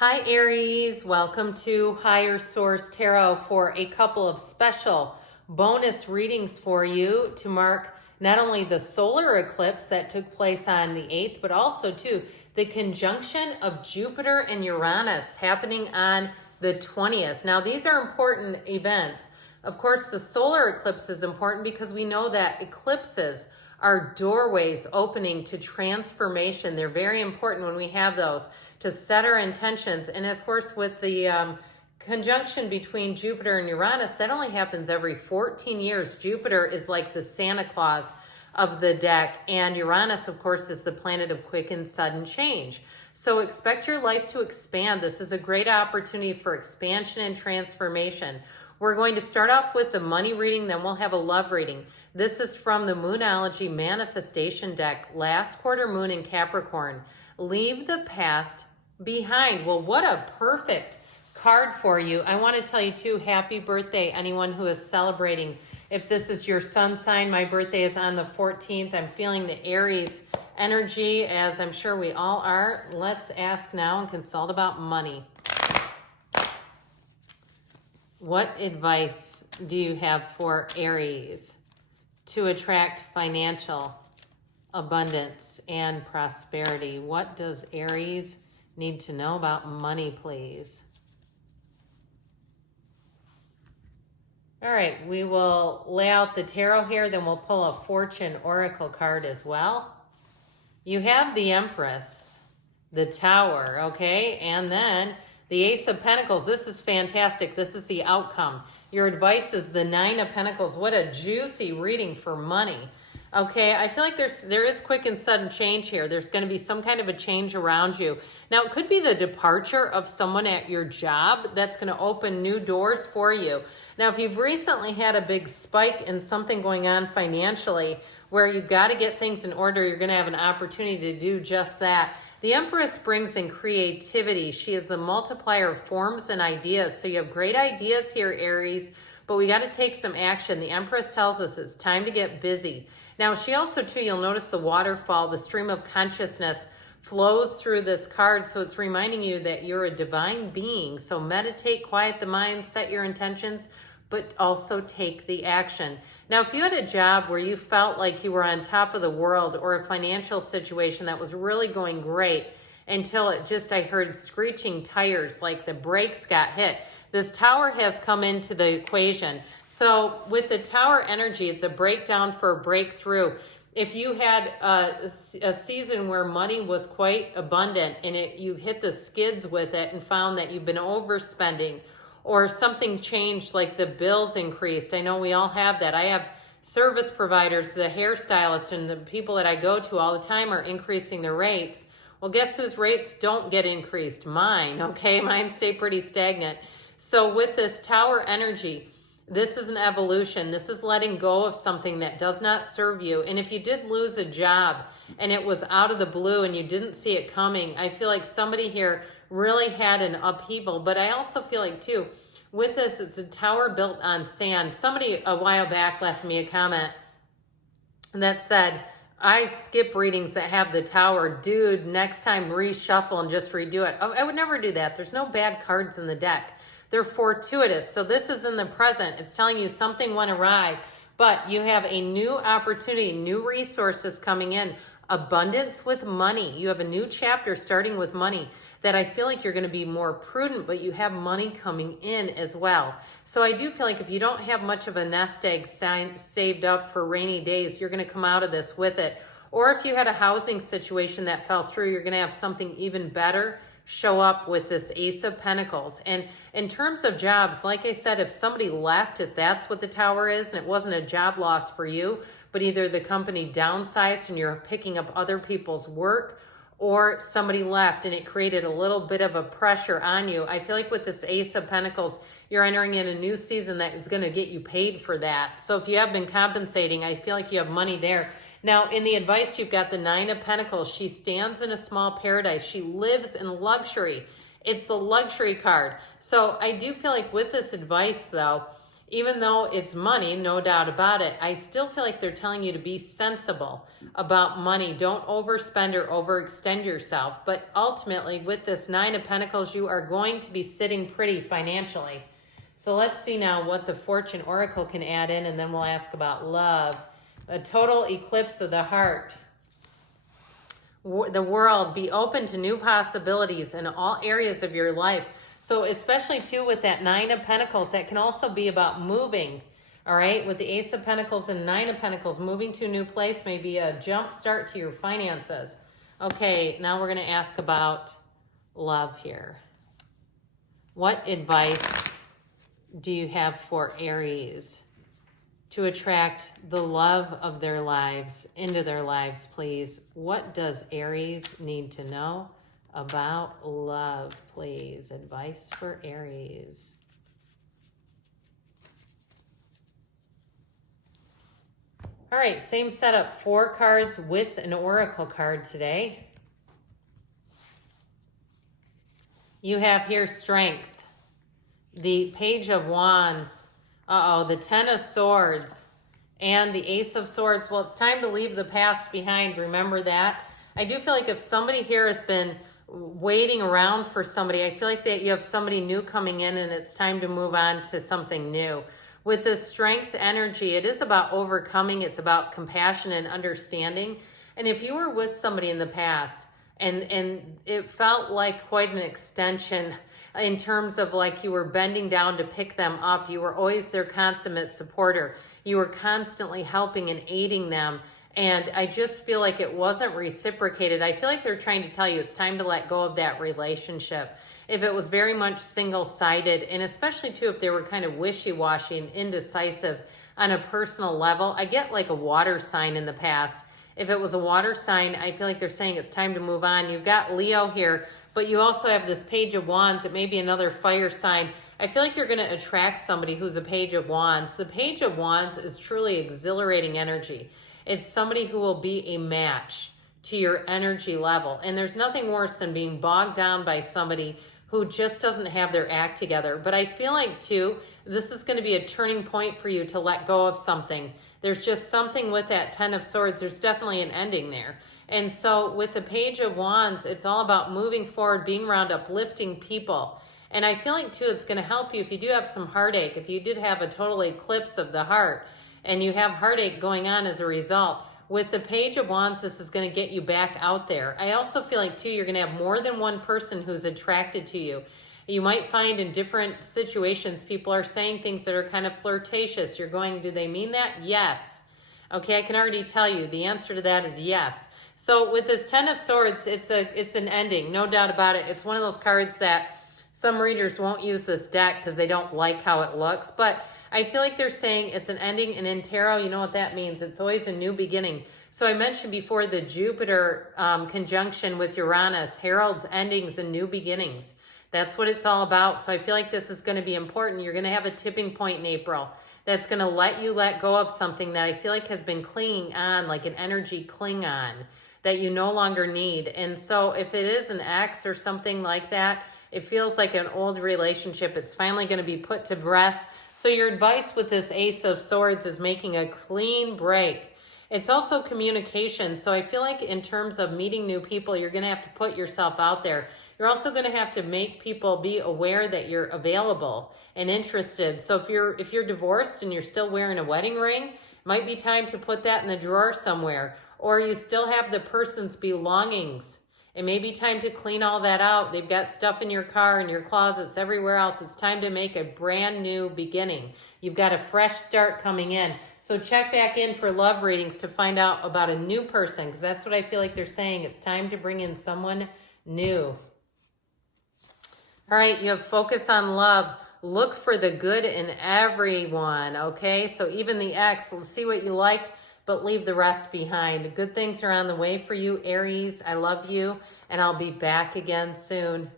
Hi Aries, welcome to Higher Source Tarot for a couple of special bonus readings for you to mark not only the solar eclipse that took place on the 8th, but also too the conjunction of Jupiter and Uranus happening on the 20th. Now these are important events. Of course, the solar eclipse is important because we know that eclipses are doorways opening to transformation. They're very important when we have those to set our intentions. And of course, with the conjunction between Jupiter and Uranus, that only happens every 14 years. Jupiter is like the Santa Claus of the deck, and Uranus, of course, is the planet of quick and sudden change. So expect your life to expand. This is a great opportunity for expansion and transformation. We're going to start off with the money reading, then we'll have a love reading. This is from the Moonology Manifestation deck, last quarter moon in Capricorn. Leave the past behind. Well, what a perfect card for you. I want to tell you too, happy birthday, anyone who is celebrating. If this is your sun sign, my birthday is on the 14th. I'm feeling the Aries energy, as I'm sure we all are. Let's ask now and consult about money. What advice do you have for Aries to attract financial abundance and prosperity? What does Aries need to know about money, please? All right, we will lay out the tarot here, then we'll pull a fortune oracle card as well. You have the Empress, the Tower, okay? And then the Ace of Pentacles. This is fantastic. This is the outcome. Your advice is the Nine of Pentacles. What a juicy reading for money. Okay, I feel like there is quick and sudden change here. There's going to be some kind of a change around you. Now, it could be the departure of someone at your job that's going to open new doors for you. Now, if you've recently had a big spike in something going on financially where you've got to get things in order, you're going to have an opportunity to do just that. The Empress brings in creativity. She is the multiplier of forms and ideas. So you have great ideas here, Aries, but we got to take some action. The Empress tells us it's time to get busy. Now, she also, too, you'll notice the waterfall, the stream of consciousness flows through this card. So it's reminding you that you're a divine being. So meditate, quiet the mind, set your intentions, but also take the action. Now, if you had a job where you felt like you were on top of the world, or a financial situation that was really going great until it just, I heard screeching tires, like the brakes got hit. This Tower has come into the equation. So with the Tower energy, it's a breakdown for a breakthrough. If you had a season where money was quite abundant and you hit the skids with it and found that you've been overspending, or something changed, like the bills increased. I know we all have that. I have service providers, the hairstylist, and the people that I go to all the time are increasing their rates. Well, guess whose rates don't get increased? Mine, okay? Mine stay pretty stagnant. So with this Tower energy, this is an evolution. This is letting go of something that does not serve you. And if you did lose a job and it was out of the blue and you didn't see it coming, I feel like somebody here really had an upheaval. But I also feel like, too, with this, it's a tower built on sand. Somebody a while back left me a comment that said, I skip readings that have the Tower. Dude, next time reshuffle and just redo it. I would never do that. There's no bad cards in the deck. They're fortuitous. So this is in the present. It's telling you something went awry, but you have a new opportunity, new resources coming in, abundance with money. You have a new chapter starting with money that I feel like you're going to be more prudent, but you have money coming in as well. So I do feel like if you don't have much of a nest egg saved up for rainy days, you're going to come out of this with it. Or if you had a housing situation that fell through, you're going to have something even better show up with this Ace of Pentacles. And in terms of jobs, like I said, if somebody left, if that's what the Tower is, and it wasn't a job loss for you, but either the company downsized and you're picking up other people's work, or somebody left and it created a little bit of a pressure on you, I feel like with this Ace of Pentacles, you're entering in a new season that is going to get you paid for that. So if you have been compensating, I feel like you have money there. Now, in the advice, you've got the Nine of Pentacles. She stands in a small paradise. She lives in luxury. It's the luxury card. So I do feel like with this advice, though, Even though it's money, no doubt about it, I still feel like they're telling you to be sensible about money. Don't overspend or overextend yourself. But ultimately, with this Nine of Pentacles, you are going to be sitting pretty financially. So let's see now what the Fortune Oracle can add in, and then we'll ask about love. A total eclipse of the heart. The world, be open to new possibilities in all areas of your life. So especially too with that Nine of Pentacles, that can also be about moving. All right, with the Ace of Pentacles and Nine of Pentacles, moving to a new place may be a jump start to your finances. Okay, now we're going to ask about love here. What advice do you have for Aries to attract the love of their lives into their lives, please? What does Aries need to know about love, please? Advice for Aries. All right, same setup, 4 cards with an oracle card today. You have here strength, the Page of Wands, the Ten of Swords, and the Ace of Swords. Well, it's time to leave the past behind. Remember that. I do feel like if somebody here has been waiting around for somebody, I feel like that you have somebody new coming in and it's time to move on to something new. With this strength energy, it is about overcoming. It's about compassion and understanding. And if you were with somebody in the past and it felt like quite an extension in terms of like you were bending down to pick them up, you were always their consummate supporter, you were constantly helping and aiding them, and I just feel like it wasn't reciprocated. I feel like they're trying to tell you it's time to let go of that relationship. If it was very much single-sided, and especially too if they were kind of wishy-washy and indecisive on a personal level. I get like a water sign in the past. If it was a water sign, I feel like they're saying it's time to move on. You've got Leo here, but you also have this Page of Wands. It may be another fire sign. I feel like you're going to attract somebody who's a Page of Wands. The Page of Wands is truly exhilarating energy. It's somebody who will be a match to your energy level. And there's nothing worse than being bogged down by somebody who just doesn't have their act together. But I feel like too, this is going to be a turning point for you to let go of something. There's just something with that Ten of Swords. There's definitely an ending there. And so with the Page of Wands, it's all about moving forward, being around uplifting people. And I feel like too, it's going to help you if you do have some heartache, if you did have a total eclipse of the heart and you have heartache going on as a result. With the Page of Wands, this is going to get you back out there. I also feel like too, you're going to have more than one person who's attracted to you. You might find in different situations, people are saying things that are kind of flirtatious. You're going, do they mean that? Yes. Okay, I can already tell you the answer to that is yes. So with this Ten of Swords, it's an ending, no doubt about it. It's one of those cards that some readers won't use this deck because they don't like how it looks. But I feel like they're saying it's an ending, and in tarot, you know what that means. It's always a new beginning. So I mentioned before the Jupiter conjunction with Uranus heralds endings and new beginnings. That's what it's all about. So I feel like this is going to be important. You're going to have a tipping point in April that's going to let you let go of something that I feel like has been clinging on, like an energy cling on, that you no longer need. And so if it is an ex or something like that, it feels like an old relationship. It's finally going to be put to rest. So your advice with this Ace of Swords is making a clean break. It's also communication. So I feel like in terms of meeting new people, you're going to have to put yourself out there. You're also going to have to make people be aware that you're available and interested. So if you're divorced and you're still wearing a wedding ring, it might be time to put that in the drawer somewhere. Or you still have the person's belongings. It may be time to clean all that out. They've got stuff in your car, in your closets, everywhere else. It's time to make a brand new beginning. You've got a fresh start coming in. So check back in for love readings to find out about a new person, because that's what I feel like they're saying. It's time to bring in someone new. All right, you have focus on love. Look for the good in everyone, okay? So even the ex, let's see what you liked, but leave the rest behind. Good things are on the way for you, Aries. I love you, and I'll be back again soon.